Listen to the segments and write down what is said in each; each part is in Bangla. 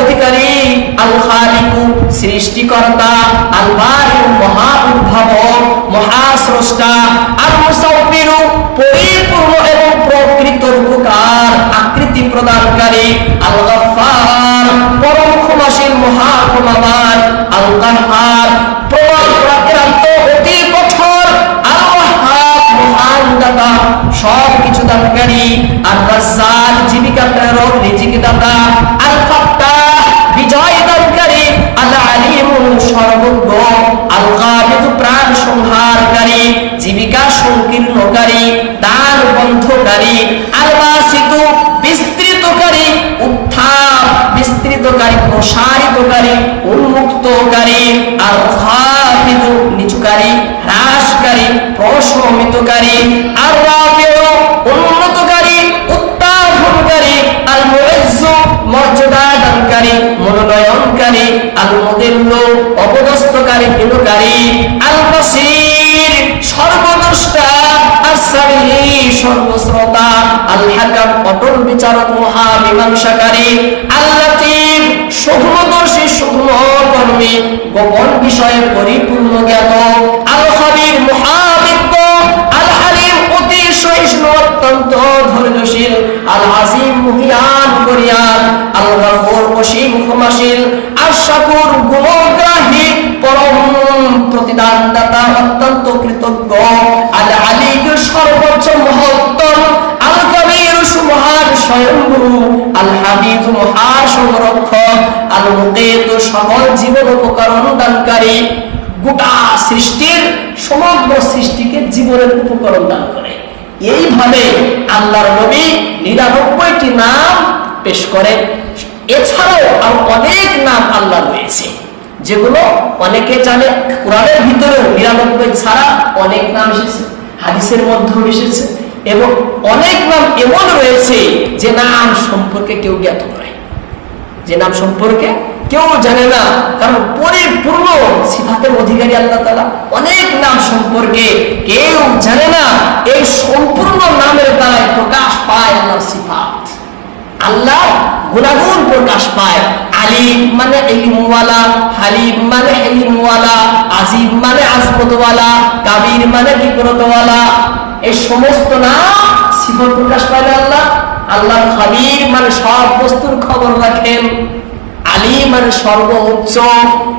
অধিকারী আল খালিকু সৃষ্টিকর্তা আল মহা উদ্ভাবক মহাস্রষ্টা আল পরিপূর্ণ এবং প্রকৃত রূপকার, আকৃতি প্রদানকারী জীবিকা রিজিক দাতা আল ফাত্তাহ বিজয় দানকারী আল আলিম সর্বজ্ঞ আল কাবিদ প্রাণ সংহারকারী, জীবিকা সংকীর্ণকারী, দান বন্ধকারী আল বাসিতু বিস্তৃতকারী উত্থাপ বিস্তৃতকারী, প্রসারিতকারী, উন্মুক্তকারী আর মনোনয়নকারী আল মুদিল্লু অপদস্থকারী হীনকারী আল বাসীর সর্বদ্রষ্টা আসামি সর্বশ্রোতা আল অটল বিচারক মহা মীমাংসাকারী আল মহা সংরক্ষক আল মুকিত সকল জীবন উপকরণ দানকারী গোটা সৃষ্টির সমগ্র সৃষ্টিকে জীবনের উপকরণ দান করে। এইভাবে আল্লাহর নবী নিরানব্বইটি নাম পেশ করেন এছাড়াও আর অনেক নাম আল্লাহ রয়েছে, যেগুলো অনেকে জানে। কোরআনের ভিতরেও নিরানব্বই ছাড়া অনেক নাম এসেছে, হাদিসের মধ্যেও এসেছে। এবং অনেক নাম এমন রয়েছে যে নাম সম্পর্কে কেউ জ্ঞাত নয়। যে নাম সম্পর্কে কেউ জানে না। কারণ পরিপূর্ণ সিফাতের অধিকারী আল্লাহ তালা অনেক নাম সম্পর্কে কেউ জানে না। এই সম্পূর্ণ নামের দ্বারাই প্রকাশ পায় আল্লাহর সিফাত। আল্লাহ গুণাগুণ প্রকাশ পায়। আলিম মানে ইলিমওয়ালা হালিম মানে হিলিমওয়ালা আজিম মানে আজমতওয়ালা, কাবির মানে বিপরতওয়ালা এই সমস্ত নাম সিফত প্রকাশ পায় আল্লাহ। আল্লাহ খাবির মানে সব বস্তুর খবর রাখেন। আলী মানে সর্বোচ্চ।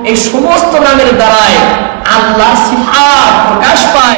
এই সমস্ত নামের দ্বারায় আল্লাহ সিফাত প্রকাশ পায়।